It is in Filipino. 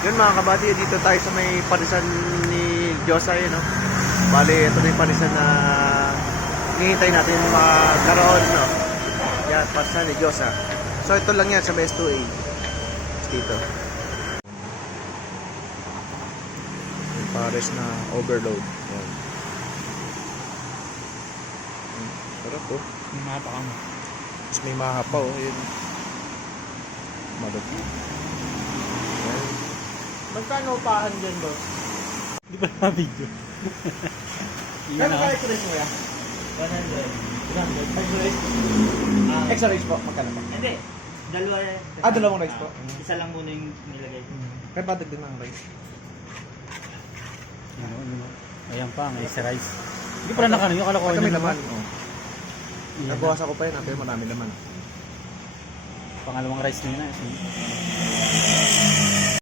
Yun mga kabady, dito tayo sa may parisan ni Diyosa yun, no? Bali, ito na yung parisan na hinihintay natin magkaroon, no? Yan, parisan ni Diyosa. So ito lang yan sa may S2A. Dito. Yung pares na overload. Yan. Sarap oh. May mga pa mo. Tapos may mahapa oh. Yun. Malagi. Yan. Magkano upahan dyan, boss? Hindi pa na video. Kano ka extra rice mo yan? 100. Extra rice po, magkano po? Hindi. Dalawa. Dalawang rice po? Isa lang muna yung nilagay. Kaya pa dagdag ng rice. Ayan pa, may isa rice. Hindi pa na nakano yung kalakoy Pagka may na laman. naman. Oh. Nagbawas ako pa yun, pero marami laman. Pangalawang rice na yun.